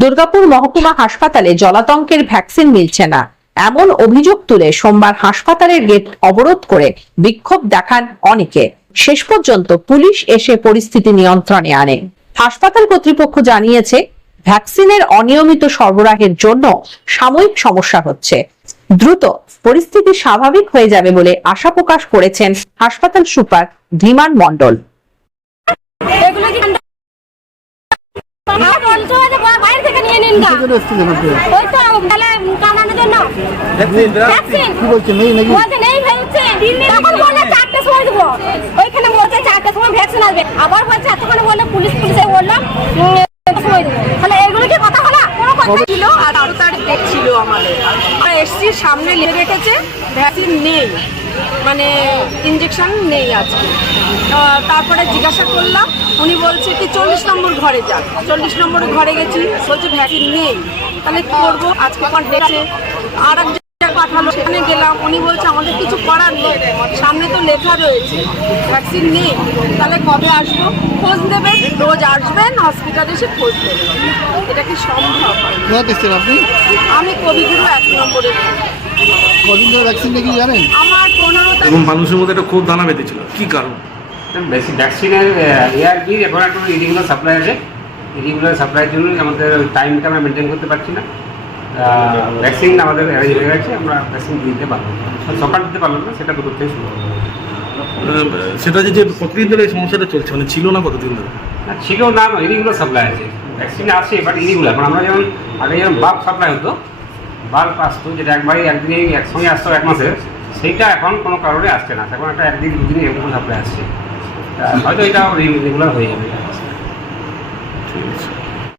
দুর্গাপুর মহকুমা হাসপাতালে জলাতঙ্কের ভ্যাকসিন মিলছে না, এমন অভিযোগ তুলে সোমবার হাসপাতালের গেট অবরোধ করে বিক্ষোভ দেখান অনেকে। শেষ পর্যন্ত পুলিশ এসে পরিস্থিতি নিয়ন্ত্রণে আনে। হাসপাতাল কর্তৃপক্ষ জানিয়েছে, ভ্যাকসিনের অনিয়মিত সরবরাহের জন্য সাময়িক সমস্যা হচ্ছে, দ্রুত পরিস্থিতি স্বাভাবিক হয়ে যাবে বলে আশা প্রকাশ করেছেন হাসপাতাল সুপার ধীমান মণ্ডল। এসছি সামনে লিখে রেখেছে ভ্যাকসিন নেই, মানে ইঞ্জেকশন নেই আজকে। তারপরে জিজ্ঞাসা করলাম, উনি বলছে কি 40 নম্বর ঘরে যান। 40 নম্বর ঘরে গেছি, বলছে ভ্যাকসিন নেই। তাহলে কি করবো? আজকে পর ডেকে আর এক জায়গায় পাঠালো, সেখানে গেলাম, উনি বলছে আমাদের কিছু করার নেই, সামনে তো লেখা রয়েছে ভ্যাকসিন নেই। তাহলে কবে আসবো? খোঁজ দেবেন, রোজ আসবেন হসপিটালে এসে খোঁজ দেবেন। এটা কি সম্ভব? আপনি? আমি কবিগুরু 1 নম্বরে। কদিন ধরে ভ্যাকসিন নাকি জানেন? আমার 15 এবং মানুষের মধ্যে একটা খুব দানা বেঁধেছিল, কি কারণ? বেশি ভ্যাকসিনের এআরবি এখন একটু ইরেগুলার সাপ্লাই আছে। ইরেগুলার সাপ্লাইয়ের জন্য আমাদের টাইমটা আমরা মেনটেন করতে পারছি না। ভ্যাকসিন আমাদের অ্যারেঞ্জ হয়ে গেছে, আমরা ভ্যাকসিন দিতে পারবো, সকাল দিতে পারলাম না, সেটা দুপুর থেকে শুরু হবে। সেটা যে কতদিন ধরে এই সমস্যাটা চলছে, মানে ছিল না কতদিন ধরে? ছিল না, ইরেগুলার সাপ্লাই আছে, ভ্যাকসিন আসে বাট ইরেগুলার। আমরা যেমন আগে যেমন বাল্ব সাপ্লাই হতো, বাল্ব আসতো যেটা একবারই একদিনে একসঙ্গে আসতো 1 মাসের, সেইটা এখন কোনো কারণে আসছে না। এখন একটা 1 দিন 2 দিন এরকম সাপ্লাই আসছে। হয়তো এটা রেগুলার হয়ে যাবে।